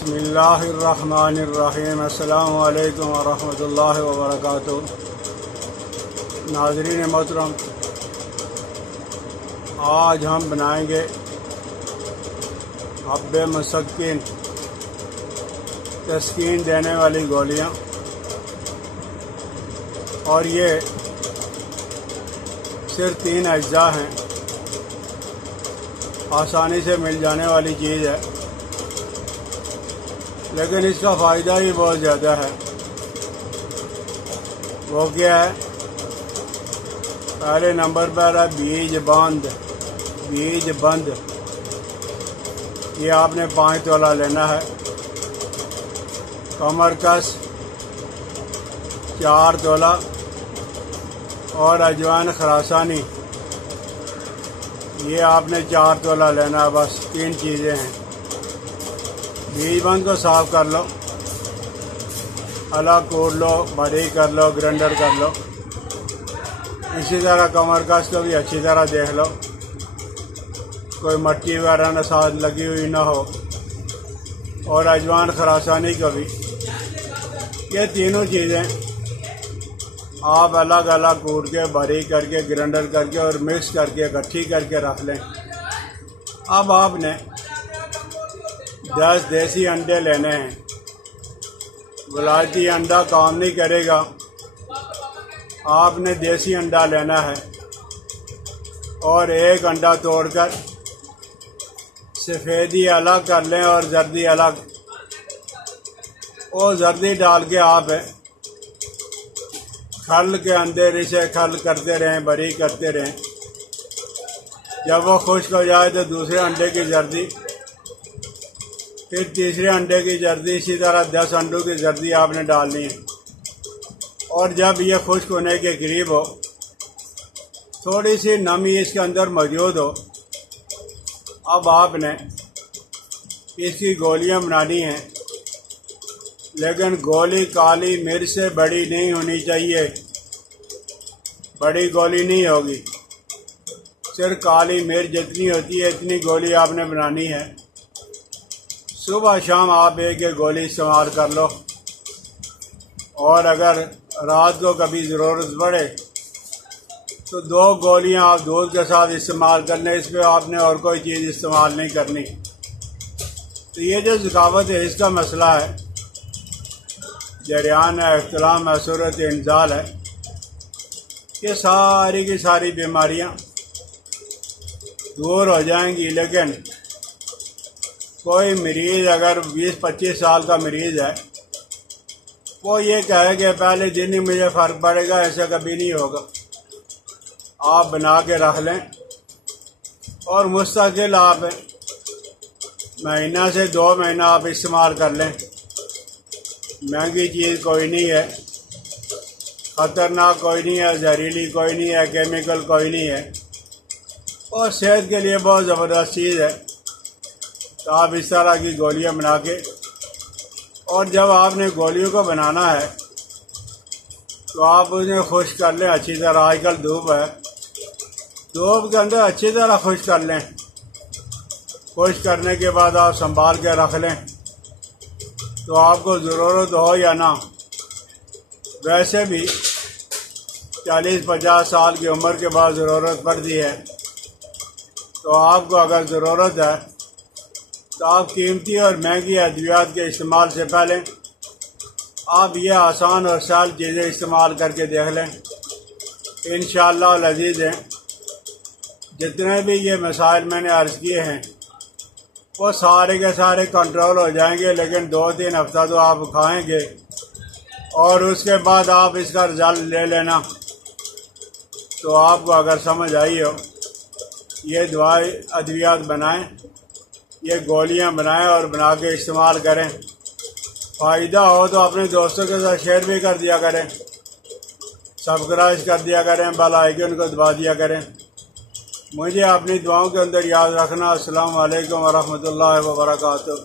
बिस्मिल्लाहिर्रहमानिर्रहीम। अस्सलामु अलैकुम वरहमतुल्लाहि वबरकातुहू। नाज़रीन मोहतरम, आज हम बनाएंगे हब्बे मुसक्किन, तस्कीन देने वाली गोलियां, और ये सिर्फ 3 अज्जा हैं। आसानी से मिल जाने वाली चीज़ है, लेकिन इसका फ़ायदा ही बहुत ज़्यादा है। वो क्या है? पहले नंबर पर है बीज बंद। ये आपने 5 तोला लेना है। कमर कस 4 तोला और अजवाइन खरासानी ये आपने 4 तोला लेना है। बस 3 चीज़ें हैं। बीज बंद को साफ कर लो, अलग कोट लो, बारीक कर लो, ग्राइंडर कर लो। इसी तरह कमर कस को भी अच्छी तरह देख लो, कोई मट्टी वगैरह न साथ लगी हुई ना हो। और अजवाइन खरासानी को भी। ये तीनों चीज़ें आप अलग अलग कूट के, बारीक करके, ग्राइंडर करके और मिक्स करके इकट्ठी करके रख लें। अब आपने 10 देसी अंडे लेने हैं। विलायती अंडा काम नहीं करेगा, आपने देसी अंडा लेना है। और एक अंडा तोड़कर सफ़ेदी अलग कर लें और जर्दी अलग। वो जर्दी डाल के आप खल के अंदर इसे खल करते रहें, बारीक करते रहें। जब वो खुश्क हो जाए तो दूसरे अंडे की जर्दी, फिर तीसरे अंडे की जर्दी, इसी तरह 10 अंडों की जर्दी आपने डालनी है। और जब ये खुश्क होने के करीब हो, थोड़ी सी नमी इसके अंदर मौजूद हो, अब आपने इसकी गोलियां बनानी हैं। लेकिन गोली काली मिर्च से बड़ी नहीं होनी चाहिए। बड़ी गोली नहीं होगी, सिर्फ काली मिर्च जितनी होती है इतनी गोली आपने बनानी है। सुबह शाम आप एक गोली इस्तेमाल कर लो। और अगर रात को कभी ज़रूरत पड़े तो 2 गोलियां आप दूध के साथ इस्तेमाल कर लें। इस पर आपने और कोई चीज़ इस्तेमाल नहीं करनी। तो ये जो ज़कावत है, इसका मसला है, जरियान है, इख्तिलाम है, सूरत इंजाल है। ये सारी की सारी बीमारियां दूर हो जाएंगी। लेकिन कोई मरीज़ अगर 20-25 साल का मरीज़ है, वो ये कहे कि पहले दिन ही मुझे फ़र्क पड़ेगा, ऐसा कभी नहीं होगा। आप बना के रख लें और मुस्तकिल आप महीना से 2 महीना आप इस्तेमाल कर लें। महंगी चीज़ कोई नहीं है, ख़तरनाक कोई नहीं है, जहरीली कोई नहीं है, केमिकल कोई नहीं है, और सेहत के लिए बहुत ज़बरदस्त चीज़ है। तो आप इस तरह की गोलियां बना के, और जब आपने गोलियों को बनाना है तो आप उन्हें खुश्क कर लें अच्छी तरह। आजकल धूप है, धूप के अंदर अच्छी तरह खुश्क कर लें। खुश्क करने के बाद आप संभाल के रख लें। तो आपको ज़रूरत हो या ना, वैसे भी 40-50 साल की उम्र के बाद ज़रूरत पड़ती है। तो आपको अगर ज़रूरत है तो आप कीमती और महंगी अद्वियात के इस्तेमाल से पहले आप ये आसान और सहल चीज़ें इस्तेमाल करके देख लें। इंशाअल्लाह लज़ीज़ हैं। जितने भी ये मसाइल मैंने अर्ज़ किए हैं वो सारे के सारे कंट्रोल हो जाएंगे। लेकिन 2-3 हफ्ता तो आप खाएंगे और उसके बाद आप इसका रिजल्ट ले लेना। तो आपको अगर समझ आई हो, ये दवाई अद्वियात बनाएं, ये गोलियां बनाएं और बना के इस्तेमाल करें। फ़ायदा हो तो अपने दोस्तों के साथ शेयर भी कर दिया करें, सब्सक्राइब कर दिया करें, बेल आइकन को दबा दिया करें। मुझे अपनी दुआओं के अंदर याद रखना। अस्सलामु अलैकुम वरहमतुल्लाहि वबरकातुहू।